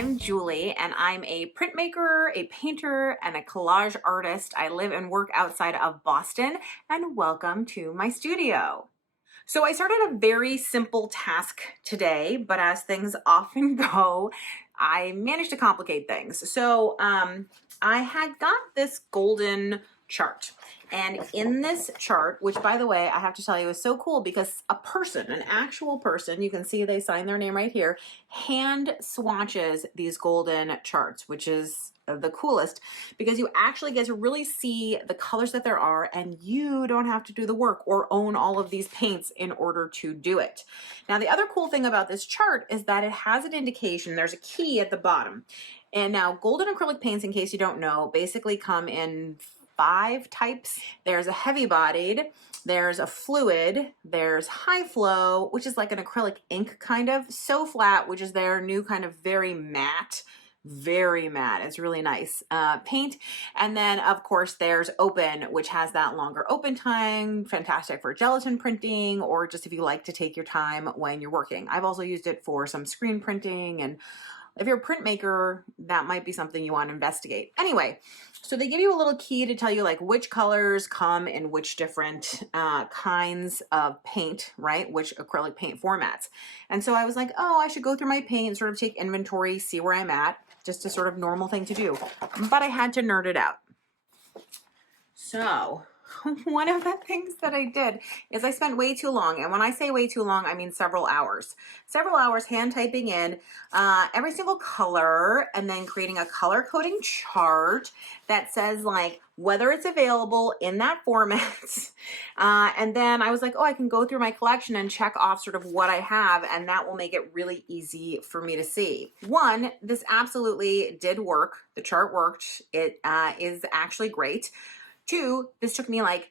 I'm Julie, and I'm a printmaker, a painter, and a collage artist. I live and work outside of Boston, and welcome to my studio. So I started a very simple task today, but as things often go, I managed to complicate things. So I had got this golden chart. And in this chart, which by the way, I have to tell you is so cool because a person, an actual person, you can see they sign their name right here, hand swatches these golden charts, which is the coolest because you actually get to really see the colors that there are and you don't have to do the work or own all of these paints in order to do it. Now, the other cool thing about this chart is that it has an indication. There's a key at the bottom. And now golden acrylic paints, in case you don't know, basically come in 5 types. There's a heavy bodied, there's a fluid, there's high flow, which is like an acrylic ink kind of, SoFlat, which is their new kind of very matte, it's really nice paint. And then of course there's open, which has that longer open time, fantastic for gelatin printing, or just if you like to take your time when you're working. I've also used it for some screen printing, and if you're a printmaker, that might be something you want to investigate. Anyway, so they give you a little key to tell you like which colors come in which different kinds of paint, right? Which acrylic paint formats. And so I was like, oh, I should go through my paint and sort of take inventory, see where I'm at, just a sort of normal thing to do. But I had to nerd it out. So one of the things that I did is I spent way too long. And when I say way too long, I mean several hours hand typing in every single color and then creating a color coding chart that says like whether it's available in that format. And then I was like, oh, I can go through my collection and check off sort of what I have, and that will make it really easy for me to see. One, this absolutely did work. The chart worked. It is actually great. 2, this took me like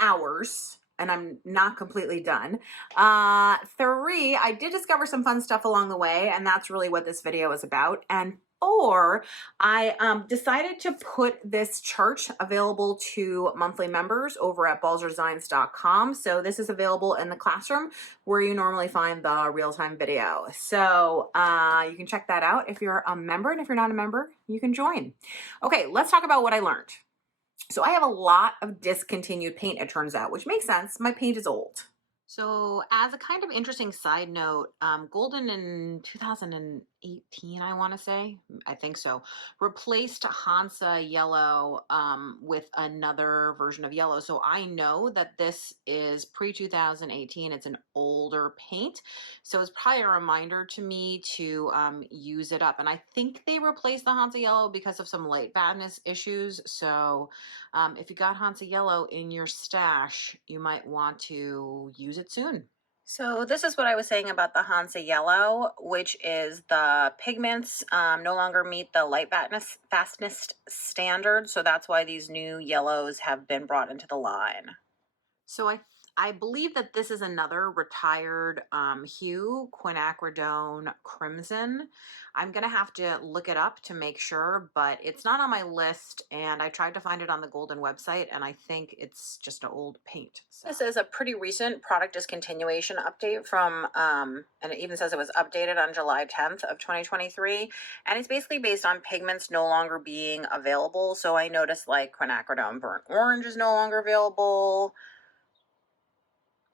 hours and I'm not completely done. 3, I did discover some fun stuff along the way, and that's really what this video is about. And 4, I decided to put this chart available to monthly members over at balzerdesigns.com. So this is available in the classroom where you normally find the real-time video. So you can check that out if you're a member, and if you're not a member, you can join. Okay, let's talk about what I learned. So I have a lot of discontinued paint, it turns out, which makes sense. My paint is old. So as a kind of interesting side note, Golden in 2018, I want to say, I think so, replaced Hansa yellow with another version of yellow. So I know that this is pre-2018. It's an older paint. So it's probably a reminder to me to use it up. And I think they replaced the Hansa yellow because of some light badness issues. So if you got Hansa yellow in your stash, you might want to use it soon. So this is what I was saying about the Hansa yellow, which is the pigments no longer meet the light fastness standard. So that's why these new yellows have been brought into the line. So I believe that this is another retired hue, quinacridone crimson. I'm gonna have to look it up to make sure, but it's not on my list, and I tried to find it on the Golden website, and I think it's just an old paint. So. This is a pretty recent product discontinuation update from, and it even says it was updated on July 10th of 2023, and it's basically based on pigments no longer being available. So I noticed like quinacridone burnt orange is no longer available.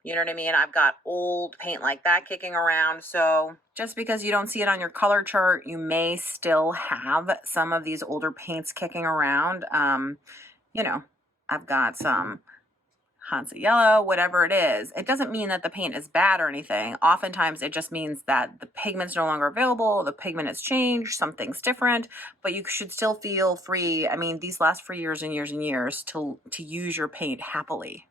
You know what I mean? I've got old paint like that kicking around. So just because you don't see it on your color chart, you may still have some of these older paints kicking around. You know, I've got some Hansa yellow, whatever it is. It doesn't mean that the paint is bad or anything. Oftentimes it just means that the pigment's no longer available, the pigment has changed, something's different, but you should still feel free. I mean, these last for years and years and years to use your paint happily.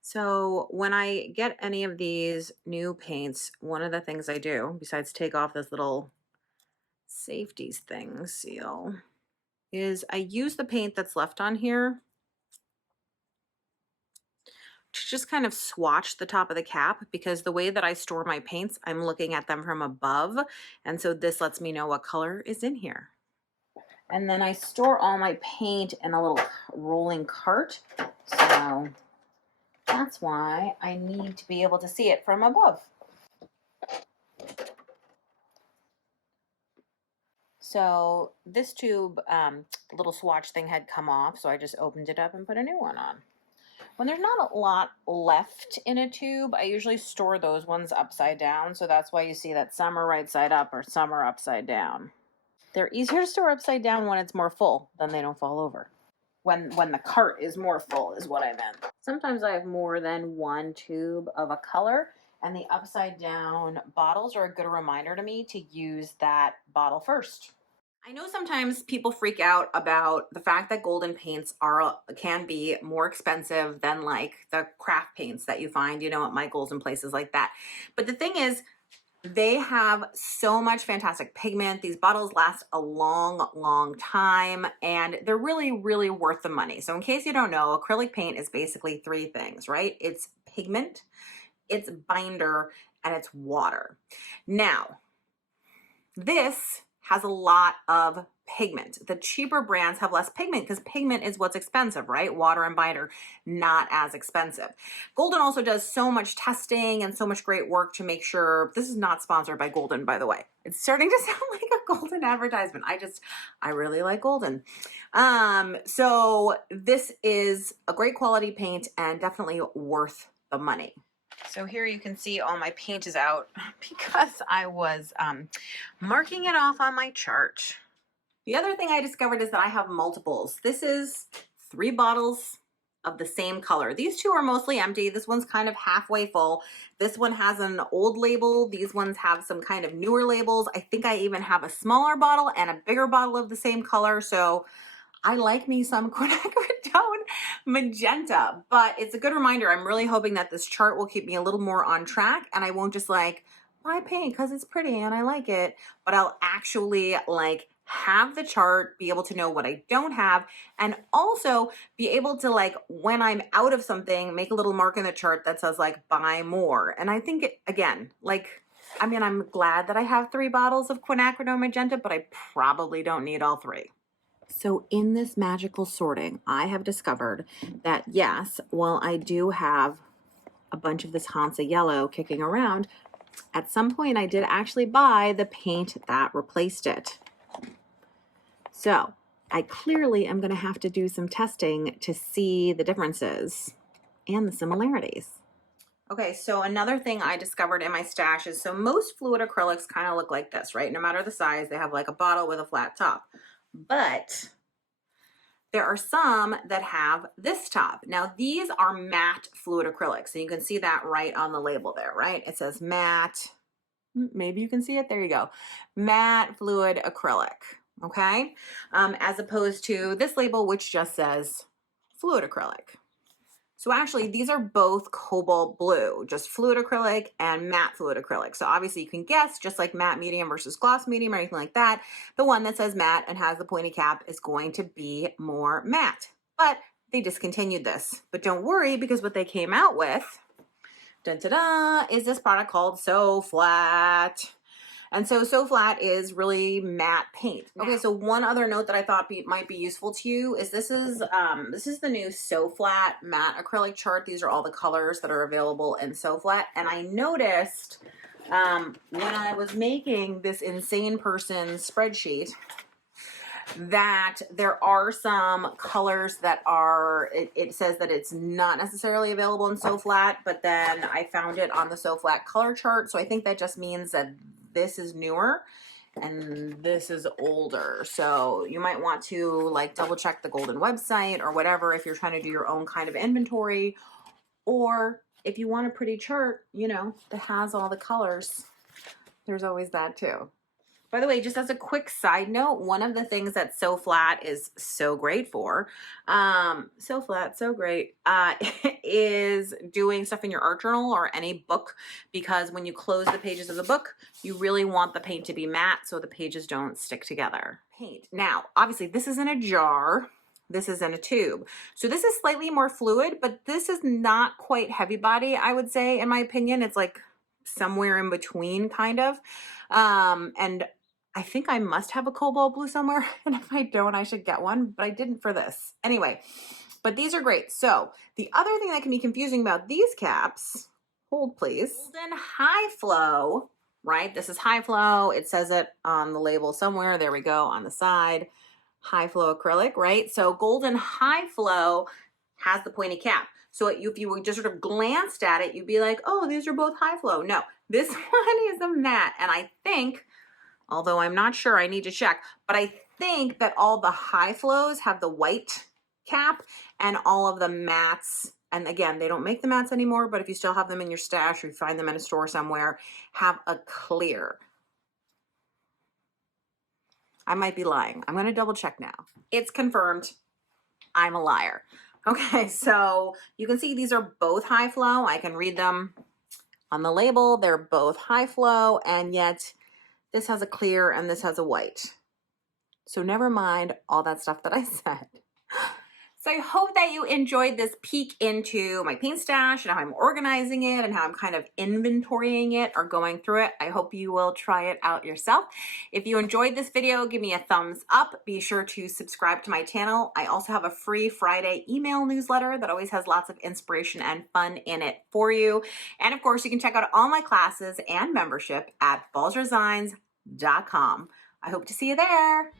So when I get any of these new paints, one of the things I do, besides take off this little safeties thing seal, is I use the paint that's left on here to just kind of swatch the top of the cap, because the way that I store my paints, I'm looking at them from above. And so this lets me know what color is in here. And then I store all my paint in a little rolling cart. So that's why I need to be able to see it from above. So this tube, the little swatch thing had come off, so I just opened it up and put a new one on. When there's not a lot left in a tube, I usually store those ones upside down, so that's why you see that some are right side up or some are upside down. They're easier to store upside down when it's more full, then they don't fall over. When the cart is more full is what I meant. Sometimes I have more than one tube of a color, and the upside down bottles are a good reminder to me to use that bottle first. I know sometimes people freak out about the fact that golden paints can be more expensive than like the craft paints that you find, you know, at Michael's and places like that. But the thing is, they have so much fantastic pigment. These bottles last a long, long time, and they're really, really worth the money. So in case you don't know, acrylic paint is basically three things, right? It's pigment, it's binder, and it's water. Now, this has a lot of pigment. The cheaper brands have less pigment because pigment is what's expensive, right? Water and binder, not as expensive. Golden also does so much testing and so much great work to make sure, this is not sponsored by Golden, by the way. It's starting to sound like a Golden advertisement. I really like Golden. So this is a great quality paint and definitely worth the money. So here you can see all my paint is out because I was marking it off on my chart. The other thing I discovered is that I have multiples. This is 3 bottles of the same color. These 2 are mostly empty. This one's kind of halfway full. This one has an old label. These ones have some kind of newer labels. I think I even have a smaller bottle and a bigger bottle of the same color. So I like me some quinacridone magenta, but it's a good reminder. I'm really hoping that this chart will keep me a little more on track and I won't just like buy paint because it's pretty and I like it, but I'll actually like have the chart, be able to know what I don't have, and also be able to like, when I'm out of something, make a little mark in the chart that says like buy more. And I think again, like, I mean, I'm glad that I have 3 bottles of quinacridone magenta, but I probably don't need all 3. So in this magical sorting, I have discovered that yes, while I do have a bunch of this Hansa yellow kicking around, at some point I did actually buy the paint that replaced it. So I clearly am going to have to do some testing to see the differences and the similarities. Okay, so another thing I discovered in my stash is, so most fluid acrylics kind of look like this, right? No matter the size, they have like a bottle with a flat top. But there are some that have this top. Now these are matte fluid acrylics. So you can see that right on the label there, right? It says matte, maybe you can see it, there you go. Matte fluid acrylic, okay? As opposed to this label, which just says fluid acrylic. So actually these are both cobalt blue, just fluid acrylic and matte fluid acrylic. So obviously you can guess, just like matte medium versus gloss medium or anything like that, the one that says matte and has the pointy cap is going to be more matte. But they discontinued this. But don't worry, because what they came out with, dun-da-da, is this product called SoFlat. And so SoFlat is really matte paint. Okay, so one other note that I thought might be useful to you is this is the new SoFlat matte acrylic chart. These are all the colors that are available in SoFlat. And I noticed when I was making this insane person spreadsheet that there are some colors that are, it says that it's not necessarily available in SoFlat, but then I found it on the SoFlat color chart. So I think that just means that this is newer and this is older. So you might want to like double check the Golden website or whatever if you're trying to do your own kind of inventory, or if you want a pretty chart, you know, that has all the colors, there's always that too. By the way, just as a quick side note, one of the things that SoFlat is so great for, SoFlat, so great, is doing stuff in your art journal or any book, because when you close the pages of the book, you really want the paint to be matte so the pages don't stick together. Paint. Now, obviously this is in a jar. This is in a tube. So this is slightly more fluid, but this is not quite heavy body, I would say, in my opinion. It's like somewhere in between, kind of. And I think I must have a cobalt blue somewhere, and if I don't, I should get one, but I didn't for this. Anyway, but these are great. So the other thing that can be confusing about these caps, hold please, Golden High Flow right? This is high flow. It says it on the label somewhere. There we go, on the side. High flow acrylic, right? So golden high flow has the pointy cap. So if you just sort of glanced at it, you'd be like, oh, these are both high flow. No, this one is a matte. And I think, although I'm not sure, I need to check, but I think that all the high flows have the white cap and all of the mattes, and again, they don't make the mattes anymore, but if you still have them in your stash or you find them in a store somewhere, have a clear. I might be lying. I'm going to double check now. It's confirmed. I'm a liar. Okay, so you can see these are both high flow. I can read them on the label. They're both high flow, and yet this has a clear and this has a white. So never mind all that stuff that I said. So I hope that you enjoyed this peek into my paint stash and how I'm organizing it and how I'm kind of inventorying it or going through it. I hope you will try it out yourself. If you enjoyed this video, give me a thumbs up. Be sure to subscribe to my channel. I also have a free Friday email newsletter that always has lots of inspiration and fun in it for you. And of course, you can check out all my classes and membership at balzerdesigns.com. I hope to see you there.